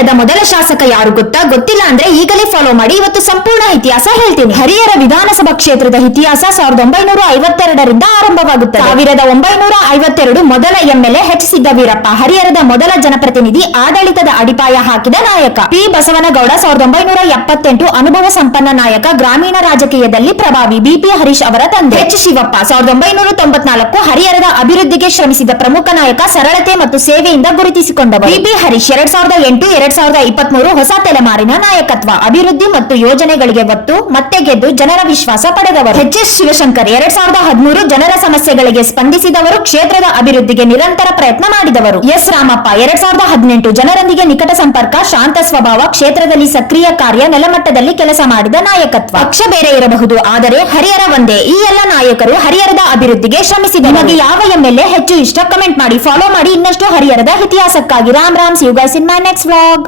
ಹರಿಹರದ ಮೊದಲ ಶಾಸಕ ಯಾರು ಗೊತ್ತಾ? ಗೊತ್ತಿಲ್ಲ ಅಂದ್ರೆ ಈಗಲೇ ಫಾಲೋ ಮಾಡಿ. ಇವತ್ತು ಸಂಪೂರ್ಣ ಇತಿಹಾಸ ಹೇಳ್ತೀನಿ. ಹರಿಹರ ವಿಧಾನಸಭಾ ಕ್ಷೇತ್ರದ ಇತಿಹಾಸ 1952ರಿಂದ ಆರಂಭವಾಗುತ್ತದೆ. 1952 ಮೊದಲ ಎಂಎಲ್ಎ ಎಚ್ ಸಿದ್ದವೀರಪ್ಪ, ಹರಿಹರದ ಮೊದಲ ಜನಪ್ರತಿನಿಧಿ, ಆಡಳಿತದ ಅಡಿಪಾಯ ಹಾಕಿದ ನಾಯಕ. ಪಿ ಬಸವನಗೌಡ 1978 ಅನುಭವ ಸಂಪನ್ನ ನಾಯಕ, ಗ್ರಾಮೀಣ ರಾಜಕೀಯದಲ್ಲಿ ಪ್ರಭಾವಿ. ಬಿಪಿ ಹರೀಶ್ ಅವರ ತಂದೆ. ಎಚ್ ಶಿವಪ್ಪ 1994 ಹರಿಹರದ ಅಭಿವೃದ್ಧಿಗೆ ಶ್ರಮಿಸಿದ ಪ್ರಮುಖ ನಾಯಕ, ಸರಳತೆ ಮತ್ತು ಸೇವೆಯಿಂದ ಗುರುತಿಸಿಕೊಂಡವರು. ಬಿಪಿ ಹರೀಶ್ 2008-2023 ಹೊಸ ತಲೆಮಾರಿನ ನಾಯಕತ್ವ, ಅಭಿವೃದ್ಧಿ ಮತ್ತು ಯೋಜನೆಗಳಿಗೆ ಒತ್ತು, ಮತ್ತೆ ಗೆದ್ದು ಜನರ ವಿಶ್ವಾಸ ಪಡೆದವರು. ಎಚ್ ಎಸ್ ಶಿವಶಂಕರ್ 2013 ಜನರ ಸಮಸ್ಯೆಗಳಿಗೆ ಸ್ಪಂದಿಸಿದವರು, ಕ್ಷೇತ್ರದ ಅಭಿವೃದ್ಧಿಗೆ ನಿರಂತರ ಪ್ರಯತ್ನ ಮಾಡಿದವರು. ಎಸ್ ರಾಮಪ್ಪ 2018 ಜನರೊಂದಿಗೆ ನಿಕಟ ಸಂಪರ್ಕ, ಶಾಂತ ಸ್ವಭಾವ, ಕ್ಷೇತ್ರದಲ್ಲಿ ಸಕ್ರಿಯ ಕಾರ್ಯ, ನೆಲಮಟ್ಟದಲ್ಲಿ ಕೆಲಸ ಮಾಡಿದ ನಾಯಕತ್ವ. ಪಕ್ಷ ಬೇರೆ ಇರಬಹುದು, ಆದರೆ ಹರಿಹರ ಒಂದೇ. ಈ ಎಲ್ಲ ನಾಯಕರು ಹರಿಹರದ ಅಭಿವೃದ್ಧಿಗೆ ಶ್ರಮಿಸಿದರು. ನಿಮಗೆ ಯಾವ ಎಂಎಲ್ಎ ಹೆಚ್ಚು ಇಷ್ಟ? ಕಮೆಂಟ್ ಮಾಡಿ, ಫಾಲೋ ಮಾಡಿ. ಇನ್ನಷ್ಟು ಹರಿಹರದ ಇತಿಹಾಸಕ್ಕಾಗಿ. Ram Ram. C you guys in my next vlog.